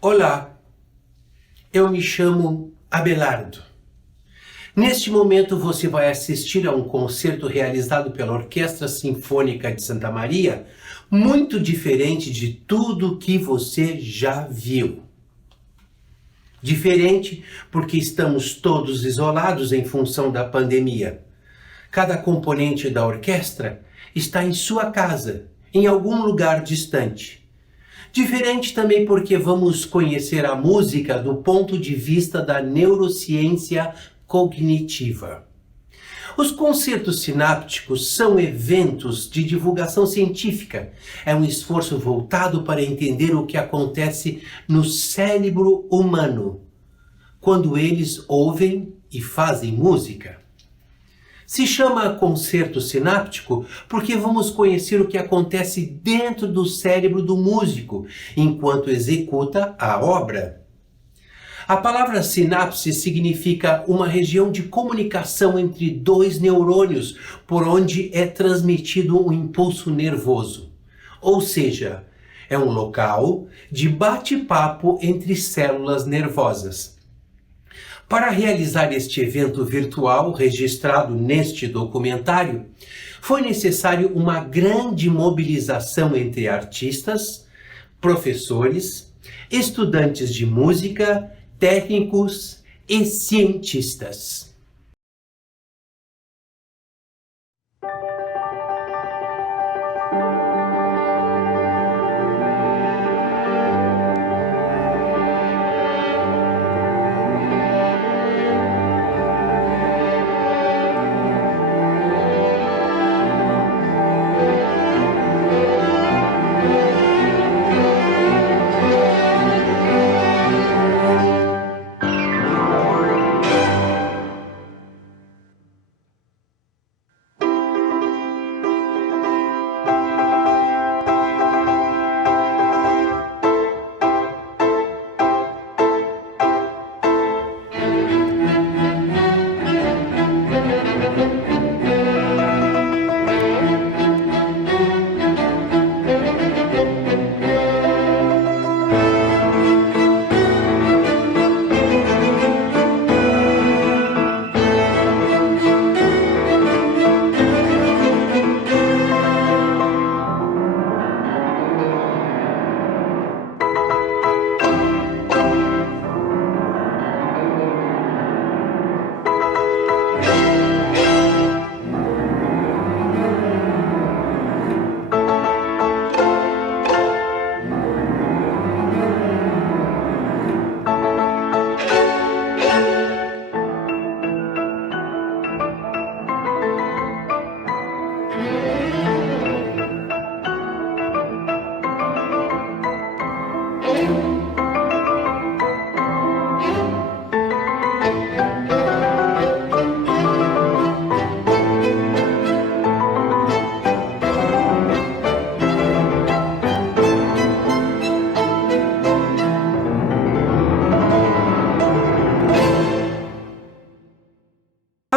Olá, eu me chamo Abelardo. Neste momento você vai assistir a um concerto realizado pela Orquestra Sinfônica de Santa Maria, muito diferente de tudo que você já viu. Diferente porque estamos todos isolados em função da pandemia. Cada componente da orquestra está em sua casa, em algum lugar distante. Diferente também porque vamos conhecer a música do ponto de vista da neurociência cognitiva. Os concertos sinápticos são eventos de divulgação científica. É um esforço voltado para entender o que acontece no cérebro humano quando eles ouvem e fazem música. Se chama concerto sináptico porque vamos conhecer o que acontece dentro do cérebro do músico enquanto executa a obra. A palavra sinapse significa uma região de comunicação entre dois neurônios por onde é transmitido um impulso nervoso. Ou seja, é um local de bate-papo entre células nervosas. Para realizar este evento virtual registrado neste documentário, foi necessário uma grande mobilização entre artistas, professores, estudantes de música, técnicos e cientistas.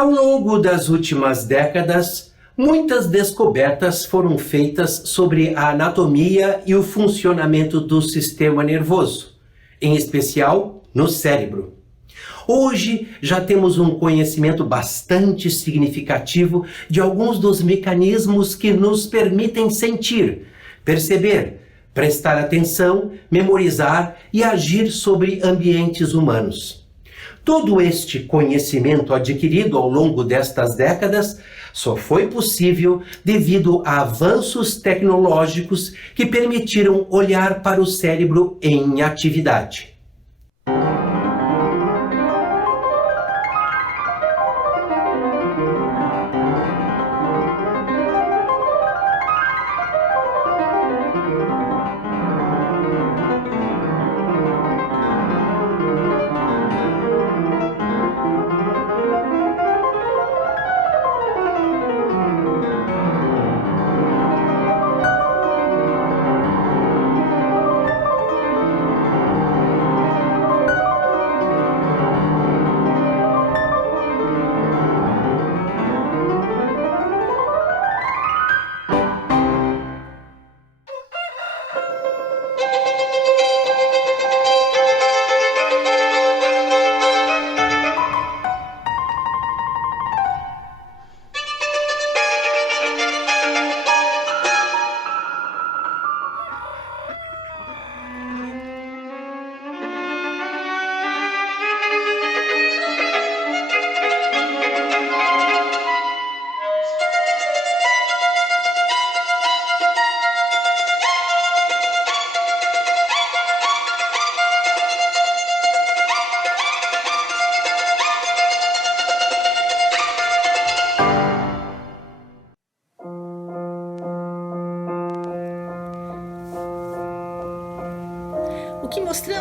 Ao longo das últimas décadas, muitas descobertas foram feitas sobre a anatomia e o funcionamento do sistema nervoso, em especial no cérebro. Hoje já temos um conhecimento bastante significativo de alguns dos mecanismos que nos permitem sentir, perceber, prestar atenção, memorizar e agir sobre ambientes humanos. Todo este conhecimento adquirido ao longo destas décadas só foi possível devido a avanços tecnológicos que permitiram olhar para o cérebro em atividade.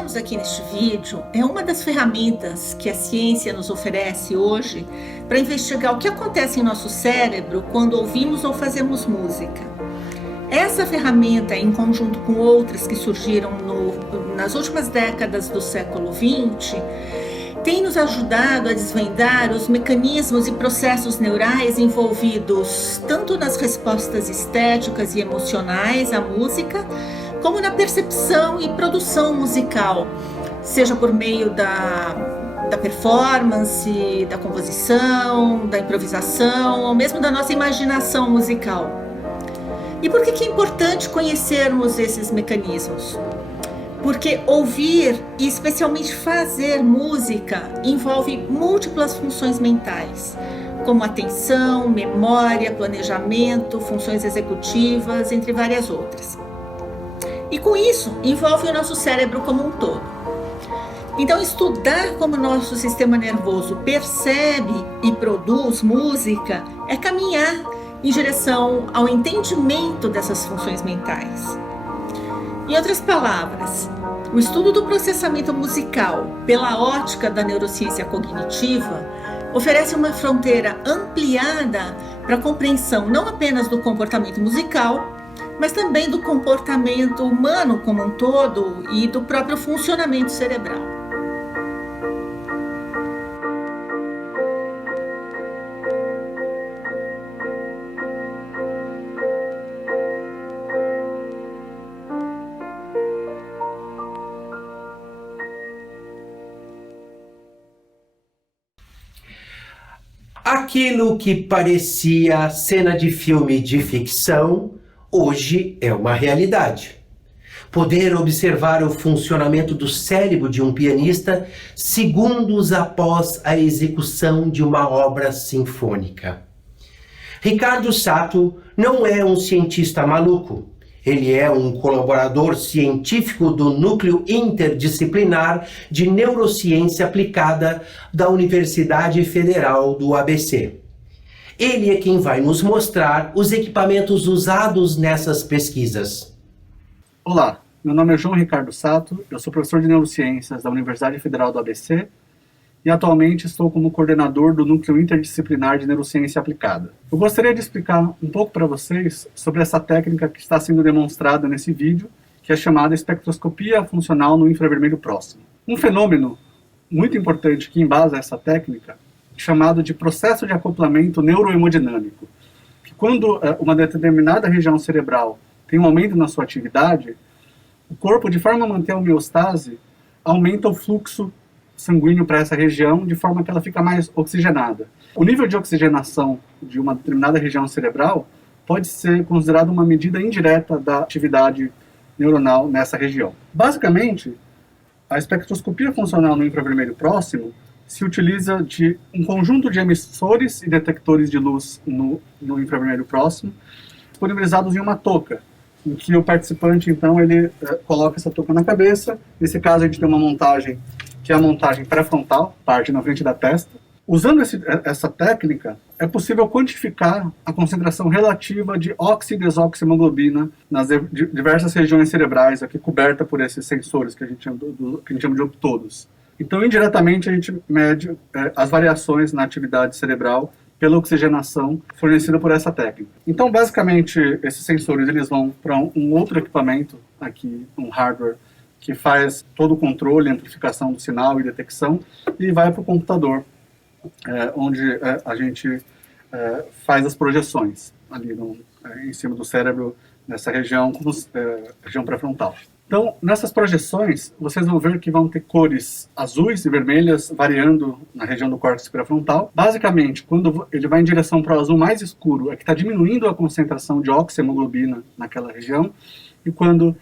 vemos aqui neste vídeo é uma das ferramentas que a ciência nos oferece hoje para investigar o que acontece em nosso cérebro quando ouvimos ou fazemos música. Essa ferramenta, em conjunto com outras que surgiram nas últimas décadas do século XX, tem nos ajudado a desvendar os mecanismos e processos neurais envolvidos tanto nas respostas estéticas e emocionais à música, como na percepção e produção musical, seja por meio da performance, da composição, da improvisação, ou mesmo da nossa imaginação musical. E por que é importante conhecermos esses mecanismos? Porque ouvir e especialmente fazer música envolve múltiplas funções mentais, como atenção, memória, planejamento, funções executivas, entre várias outras. E com isso, envolve o nosso cérebro como um todo. Então, estudar como o nosso sistema nervoso percebe e produz música é caminhar em direção ao entendimento dessas funções mentais. Em outras palavras, o estudo do processamento musical pela ótica da neurociência cognitiva oferece uma fronteira ampliada para a compreensão não apenas do comportamento musical, mas também do comportamento humano como um todo e do próprio funcionamento cerebral. Aquilo que parecia cena de filme de ficção, hoje é uma realidade. Poder observar o funcionamento do cérebro de um pianista segundos após a execução de uma obra sinfônica. Ricardo Sato não é um cientista maluco. Ele é um colaborador científico do Núcleo Interdisciplinar de Neurociência Aplicada da Universidade Federal do ABC. Ele é quem vai nos mostrar os equipamentos usados nessas pesquisas. Olá, meu nome é João Ricardo Sato, eu sou professor de Neurociências da Universidade Federal do ABC e atualmente estou como coordenador do Núcleo Interdisciplinar de Neurociência Aplicada. Eu gostaria de explicar um pouco para vocês sobre essa técnica que está sendo demonstrada nesse vídeo, que é chamada espectroscopia funcional no infravermelho próximo. Um fenômeno muito importante que embasa essa técnica é chamado de processo de acoplamento neurohemodinâmico, que quando uma determinada região cerebral tem um aumento na sua atividade, o corpo, de forma a manter a homeostase, aumenta o fluxo sanguíneo para essa região, de forma que ela fica mais oxigenada. O nível de oxigenação de uma determinada região cerebral pode ser considerado uma medida indireta da atividade neuronal nessa região. Basicamente, a espectroscopia funcional no infravermelho próximo se utiliza de um conjunto de emissores e detectores de luz no infravermelho próximo, disponibilizados em uma touca, em que o participante, então, ele coloca essa touca na cabeça. Nesse caso, a gente tem uma montagem que é a montagem pré-frontal, parte na frente da testa. Usando essa técnica, é possível quantificar a concentração relativa de oxi e desoxihemoglobina nas diversas regiões cerebrais, aqui coberta por esses sensores que a gente chama de optodos. Então, indiretamente, a gente mede as variações na atividade cerebral pela oxigenação fornecida por essa técnica. Então, basicamente, esses sensores eles vão para um outro equipamento, aqui, um hardware, que faz todo o controle, amplificação do sinal e detecção, e vai para o computador, onde a gente faz as projeções, ali em cima do cérebro, nessa região, região pré-frontal. Então, nessas projeções, vocês vão ver que vão ter cores azuis e vermelhas variando na região do córtex pré-frontal. Basicamente, quando ele vai em direção para o azul mais escuro, é que está diminuindo a concentração de oxihemoglobina naquela região, e quando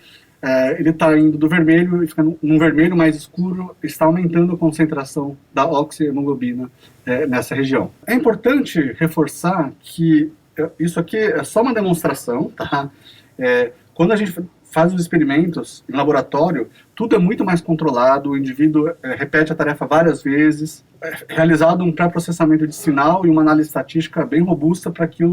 ele está indo do vermelho e ficando num vermelho mais escuro, está aumentando a concentração da oxihemoglobina nessa região. É importante reforçar que isso aqui é só uma demonstração, tá? Quando a gente faz os experimentos em laboratório, tudo é muito mais controlado, o indivíduo repete a tarefa várias vezes, realizado um pré-processamento de sinal e uma análise estatística bem robusta para que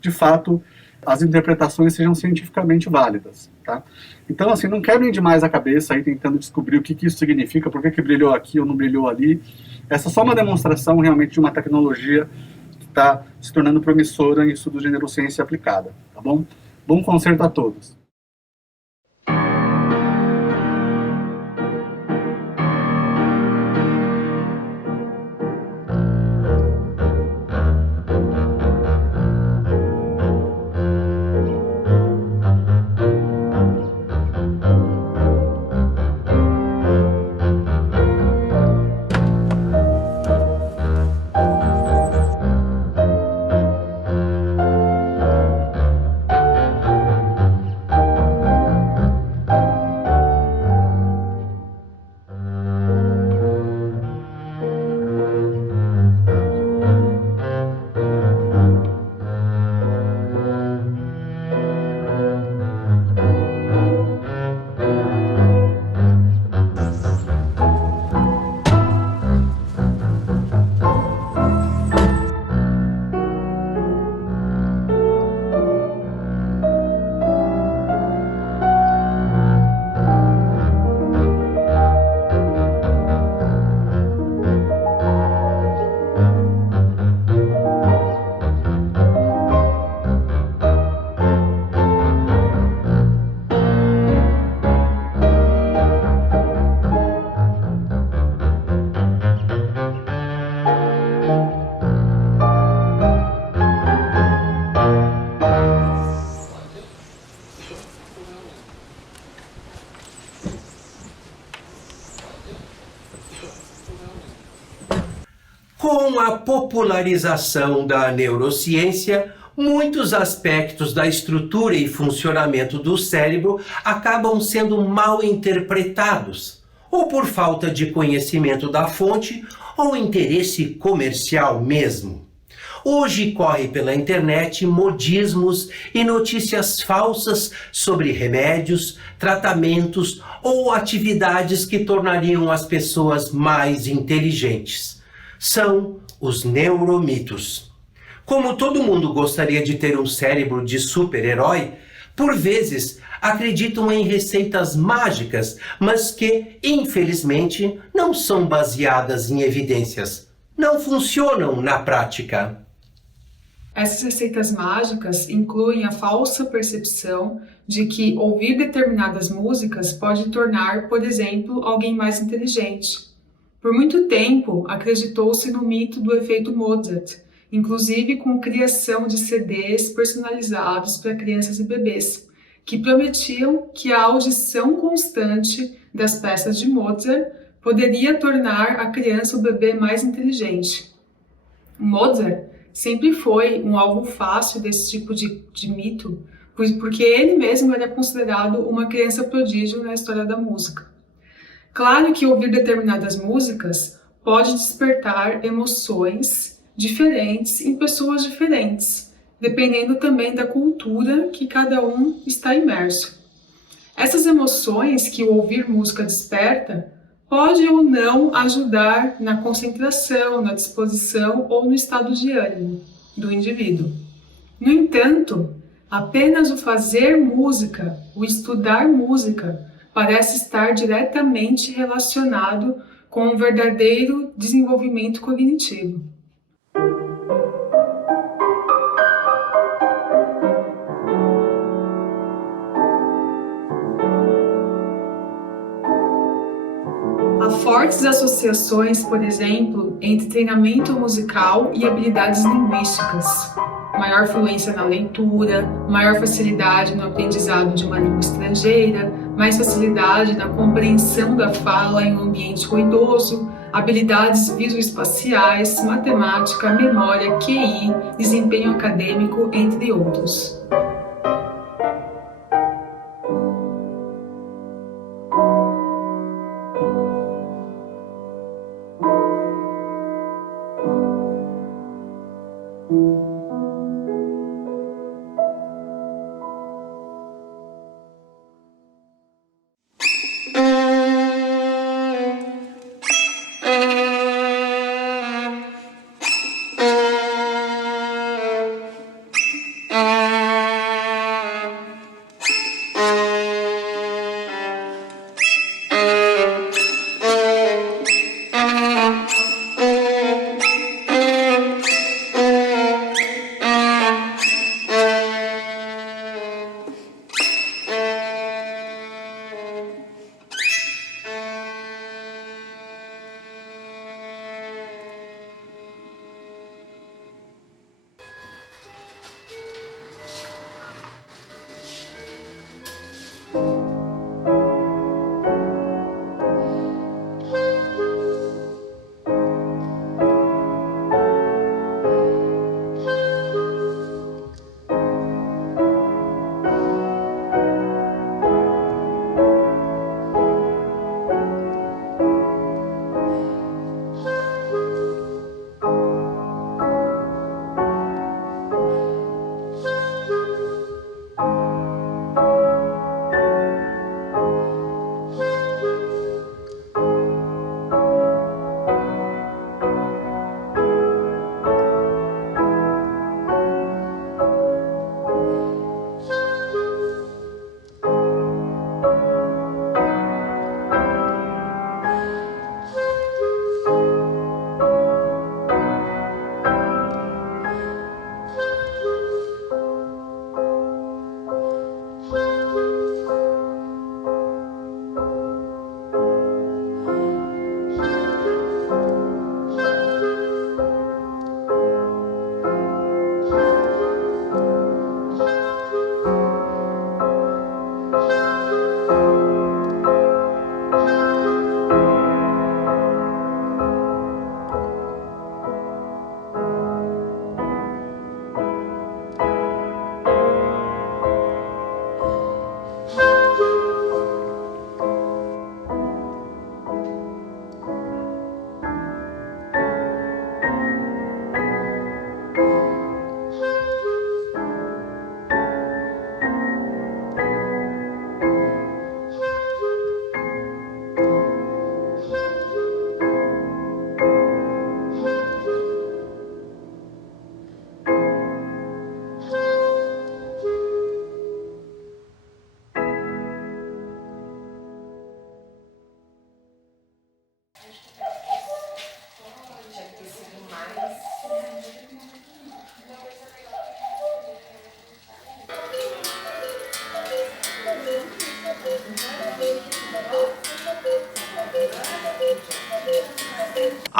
de fato, as interpretações sejam cientificamente válidas, tá? Então, assim, não quebrem demais a cabeça aí tentando descobrir o que isso significa, por que brilhou aqui ou não brilhou ali. Essa é só uma demonstração realmente de uma tecnologia que está se tornando promissora em estudos de neurociência aplicada, tá bom? Bom concerto a todos! Com a popularização da neurociência, muitos aspectos da estrutura e funcionamento do cérebro acabam sendo mal interpretados, ou por falta de conhecimento da fonte ou interesse comercial mesmo. Hoje corre pela internet modismos e notícias falsas sobre remédios, tratamentos ou atividades que tornariam as pessoas mais inteligentes. São os neuromitos. Como todo mundo gostaria de ter um cérebro de super-herói, por vezes acreditam em receitas mágicas, mas que, infelizmente, não são baseadas em evidências. Não funcionam na prática. Essas receitas mágicas incluem a falsa percepção de que ouvir determinadas músicas pode tornar, por exemplo, alguém mais inteligente. Por muito tempo, acreditou-se no mito do efeito Mozart, inclusive com criação de CDs personalizados para crianças e bebês, que prometiam que a audição constante das peças de Mozart poderia tornar a criança ou bebê mais inteligente. Mozart sempre foi um alvo fácil desse tipo de mito, porque ele mesmo era considerado uma criança prodígio na história da música. Claro que ouvir determinadas músicas pode despertar emoções diferentes em pessoas diferentes, dependendo também da cultura que cada um está imerso. Essas emoções que o ouvir música desperta pode ou não ajudar na concentração, na disposição ou no estado de ânimo do indivíduo. No entanto, apenas o fazer música, o estudar música, parece estar diretamente relacionado com um verdadeiro desenvolvimento cognitivo. Há fortes associações, por exemplo, entre treinamento musical e habilidades linguísticas. Maior fluência na leitura, maior facilidade no aprendizado de uma língua estrangeira, mais facilidade na compreensão da fala em um ambiente ruidoso, habilidades visoespaciais, matemática, memória, QI, desempenho acadêmico, entre outros.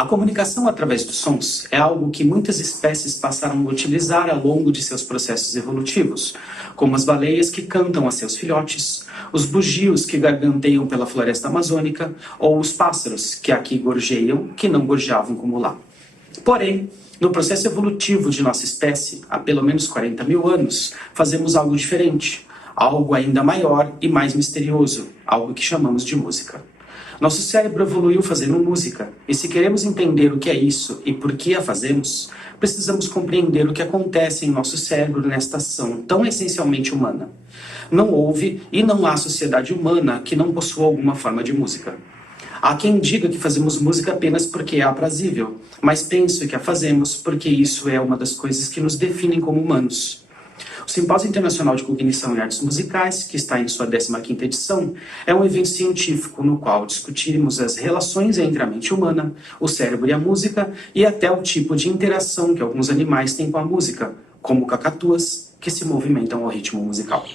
comunicação através dos sons é algo que muitas espécies passaram a utilizar ao longo de seus processos evolutivos, como as baleias que cantam a seus filhotes, os bugios que garganteiam pela floresta amazônica ou os pássaros que aqui gorjeiam, que não gorjeavam como lá. Porém, no processo evolutivo de nossa espécie, há pelo menos 40 mil anos, fazemos algo diferente, algo ainda maior e mais misterioso, algo que chamamos de música. Nosso cérebro evoluiu fazendo música, e se queremos entender o que é isso e por que a fazemos, precisamos compreender o que acontece em nosso cérebro nesta ação tão essencialmente humana. Não houve e não há sociedade humana que não possua alguma forma de música. Há quem diga que fazemos música apenas porque é aprazível, mas penso que a fazemos porque isso é uma das coisas que nos definem como humanos. O Simpósio Internacional de Cognição e Artes Musicais, que está em sua 15ª edição, é um evento científico no qual discutiremos as relações entre a mente humana, o cérebro e a música, e até o tipo de interação que alguns animais têm com a música, como cacatuas, que se movimentam ao ritmo musical.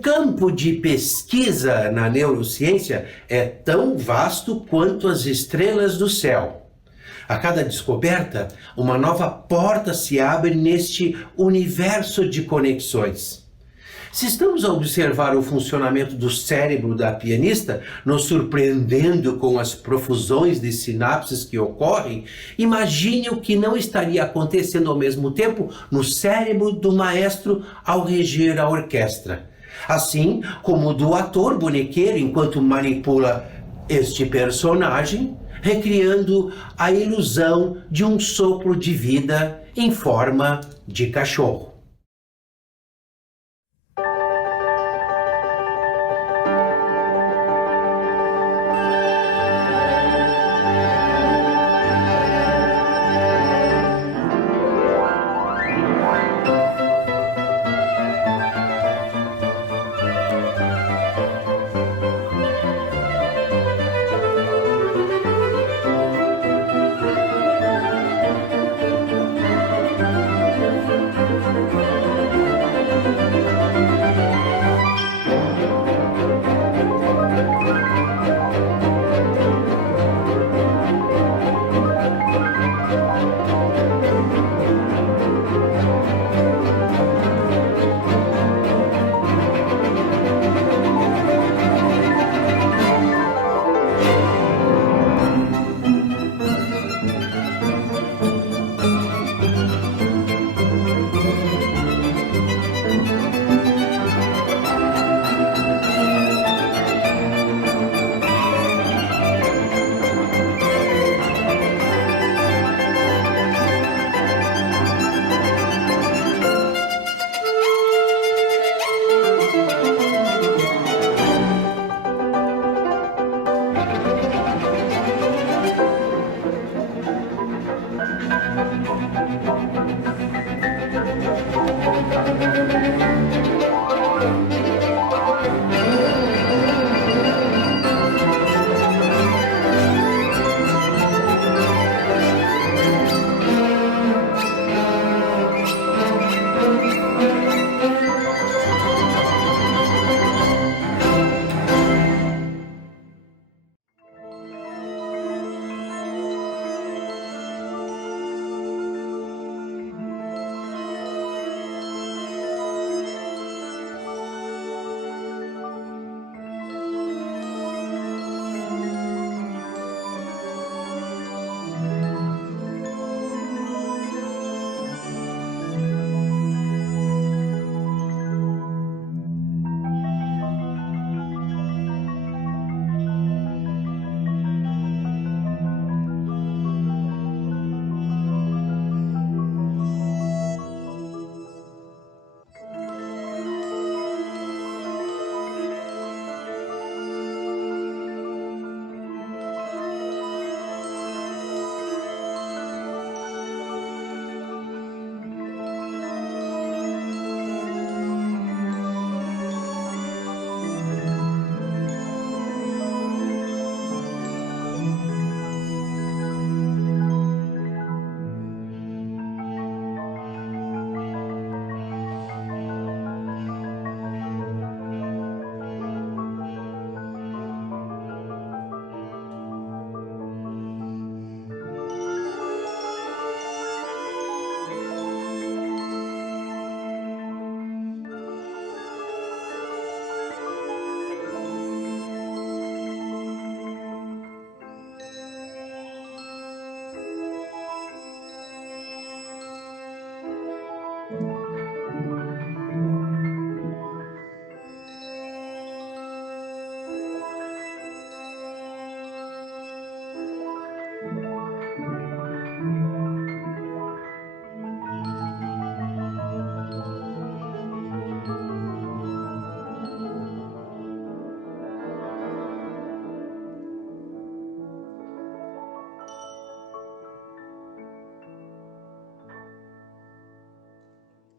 campo de pesquisa na neurociência é tão vasto quanto as estrelas do céu. A cada descoberta, uma nova porta se abre neste universo de conexões. Se estamos a observar o funcionamento do cérebro da pianista, nos surpreendendo com as profusões de sinapses que ocorrem, imagine o que não estaria acontecendo ao mesmo tempo no cérebro do maestro ao reger a orquestra. Assim como do ator bonequeiro enquanto manipula este personagem, recriando a ilusão de um sopro de vida em forma de cachorro.